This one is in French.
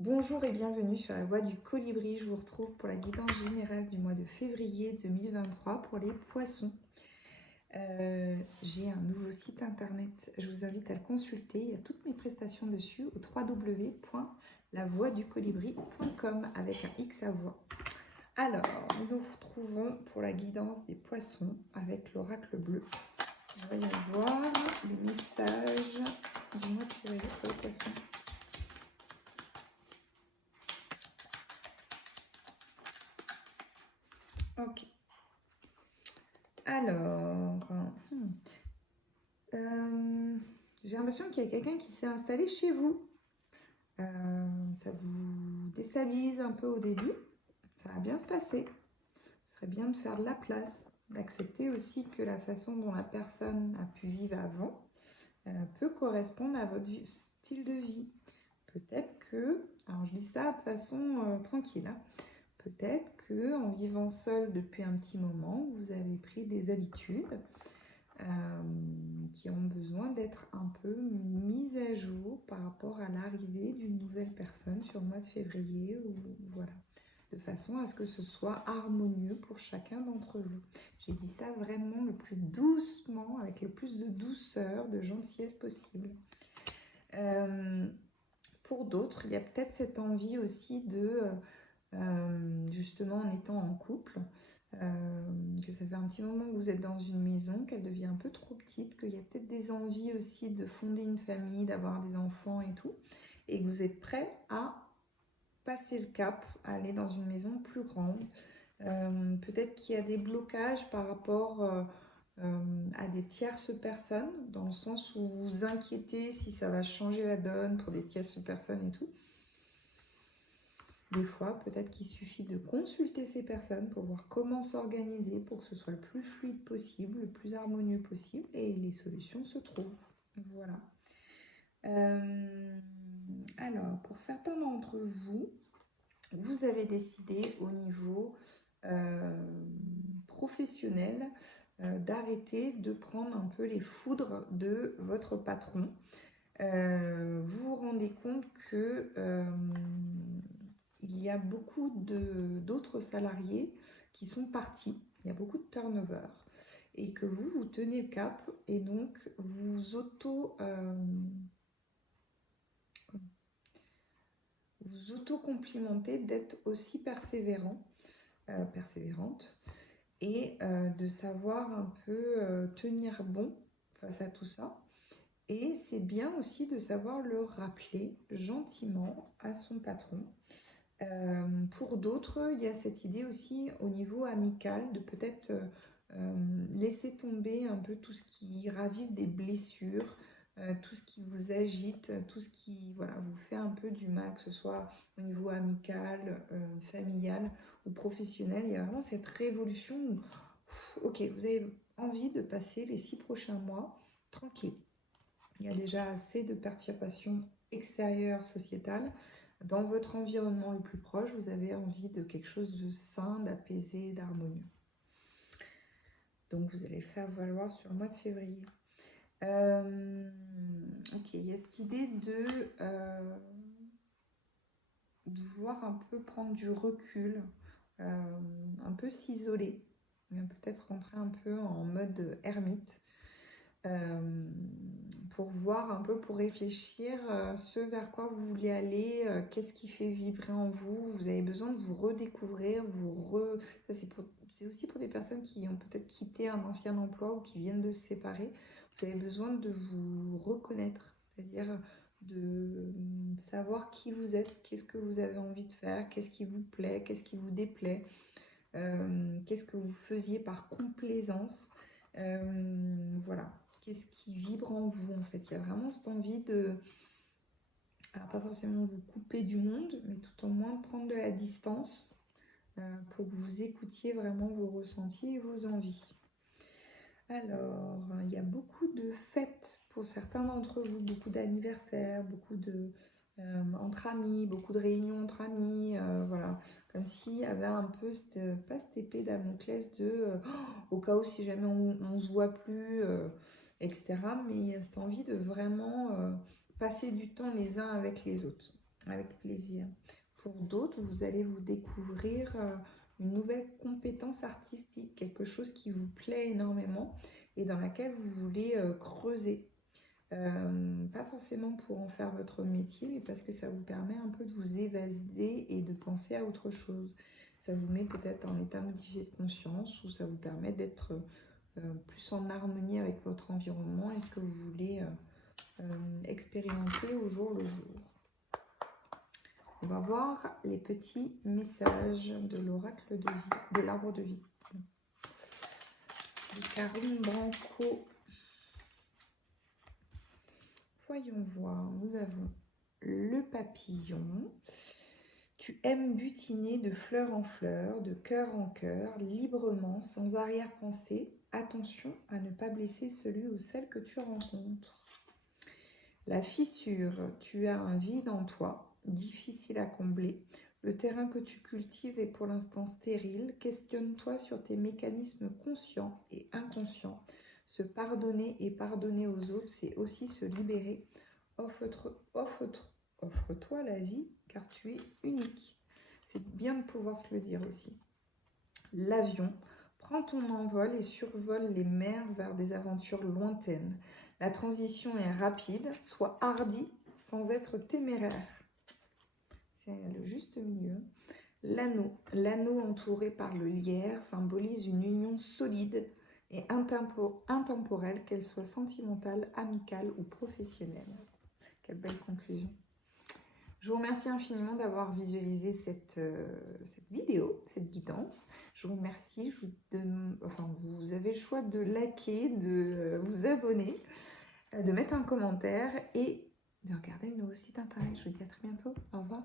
Bonjour et bienvenue sur la voie du colibri. Je vous retrouve pour la guidance générale du mois de février 2023 pour les poissons. J'ai un nouveau site internet, je vous invite à le consulter. Il y a toutes mes prestations dessus au www.lavoieducolibri.com avec un X à voix. Alors, nous nous retrouvons pour la guidance des poissons avec l'oracle bleu. On va y avoir les messages du mois de février pour les poissons. Ok. Alors, j'ai l'impression qu'il y a quelqu'un qui s'est installé chez vous. Ça vous déstabilise un peu au début. Ça va bien se passer. Ce serait bien de faire de la place, d'accepter aussi que la façon dont la personne a pu vivre avant peut correspondre à votre style de vie. Peut-être que, alors je dis ça de façon tranquille, hein, peut-être qu'en vivant seul depuis un petit moment, vous avez pris des habitudes qui ont besoin d'être un peu mises à jour par rapport à l'arrivée d'une nouvelle personne sur le mois de février, ou voilà, de façon à ce que ce soit harmonieux pour chacun d'entre vous. J'ai dit ça vraiment le plus doucement, avec le plus de douceur, de gentillesse possible. Pour d'autres, il y a peut-être cette envie aussi de, justement en étant en couple, que ça fait un petit moment que vous êtes dans une maison, qu'elle devient un peu trop petite, qu'il y a peut-être des envies aussi de fonder une famille, d'avoir des enfants et tout, et que vous êtes prêt à passer le cap, à aller dans une maison plus grande. Peut-être qu'il y a des blocages par rapport à des tierces personnes, dans le sens où vous vous inquiétez si ça va changer la donne pour des tierces personnes et tout. Des fois, peut-être qu'il suffit de consulter ces personnes pour voir comment s'organiser pour que ce soit le plus fluide possible, le plus harmonieux possible, et les solutions se trouvent. Voilà. Alors, pour certains d'entre vous, vous avez décidé au niveau professionnel d'arrêter de prendre un peu les foudres de votre patron. Vous vous rendez compte que il y a beaucoup d'autres salariés qui sont partis, il y a beaucoup de turnover, et que vous tenez le cap, et donc vous auto-complimentez d'être aussi persévérante, et de savoir un peu tenir bon face à tout ça. Et c'est bien aussi de savoir le rappeler gentiment à son patron. Pour d'autres, il y a cette idée aussi au niveau amical de peut-être laisser tomber un peu tout ce qui ravive des blessures, tout ce qui vous agite, tout ce qui vous fait un peu du mal, que ce soit au niveau amical, familial ou professionnel. Il y a vraiment cette révolution où, ok, vous avez envie de passer les 6 prochains mois tranquille. Il y a déjà assez de perturbations extérieures, sociétales. Dans votre environnement le plus proche, vous avez envie de quelque chose de sain, d'apaisé, d'harmonieux. Donc, vous allez le faire valoir sur le mois de février. Ok, il y a cette idée de vouloir un peu prendre du recul, un peu s'isoler, peut-être rentrer un peu en mode ermite. Pour voir un peu, pour réfléchir ce vers quoi vous voulez aller, qu'est-ce qui fait vibrer en vous. Vous avez besoin de vous redécouvrir, ça c'est aussi pour des personnes qui ont peut-être quitté un ancien emploi ou qui viennent de se séparer. Vous avez besoin de vous reconnaître, c'est-à-dire de savoir qui vous êtes, qu'est-ce que vous avez envie de faire, qu'est-ce qui vous plaît, qu'est-ce qui vous déplaît, qu'est-ce que vous faisiez par complaisance. Voilà. Qu'est-ce qui vibre en vous en fait. Il y a vraiment cette envie de, alors pas forcément vous couper du monde, mais tout au moins prendre de la distance pour que vous écoutiez vraiment vos ressentis et vos envies. Alors, il y a beaucoup de fêtes pour certains d'entre vous, beaucoup d'anniversaires, beaucoup de entre amis, beaucoup de réunions entre amis, voilà, comme s'il y avait un peu pas cette épée Damoclès de au cas où si jamais on se voit plus, etc. Mais il y a cette envie de vraiment passer du temps les uns avec les autres. avec plaisir. Pour d'autres, vous allez vous découvrir une nouvelle compétence artistique, quelque chose qui vous plaît énormément et dans laquelle vous voulez creuser. Pas forcément pour en faire votre métier, mais parce que ça vous permet un peu de vous évader et de penser à autre chose. Ça vous met peut-être en état modifié de conscience ou ça vous permet d'être plus en harmonie avec votre environnement et ce que vous voulez expérimenter au jour le jour. On va voir les petits messages de l'oracle de vie, de l'arbre de vie. Du Carum Branco. Voyons voir, nous avons le papillon. Tu aimes butiner de fleur en fleur, de cœur en cœur, librement, sans arrière-pensée. Attention à ne pas blesser celui ou celle que tu rencontres. La fissure, tu as un vide en toi, difficile à combler. Le terrain que tu cultives est pour l'instant stérile. Questionne-toi sur tes mécanismes conscients et inconscients. Se pardonner et pardonner aux autres, c'est aussi se libérer. Offre-toi la vie, car tu es unique. C'est bien de pouvoir se le dire aussi. L'avion, prends ton envol et survole les mers vers des aventures lointaines. La transition est rapide, sois hardi sans être téméraire. C'est le juste milieu. L'anneau entouré par le lierre symbolise une union solide et intemporelle, qu'elle soit sentimentale, amicale ou professionnelle. Quelle belle conclusion. Je vous remercie infiniment d'avoir visualisé cette vidéo, cette guidance. Je vous remercie. Vous avez le choix de liker, de vous abonner, de mettre un commentaire et de regarder le nouveau site internet. Je vous dis à très bientôt. Au revoir.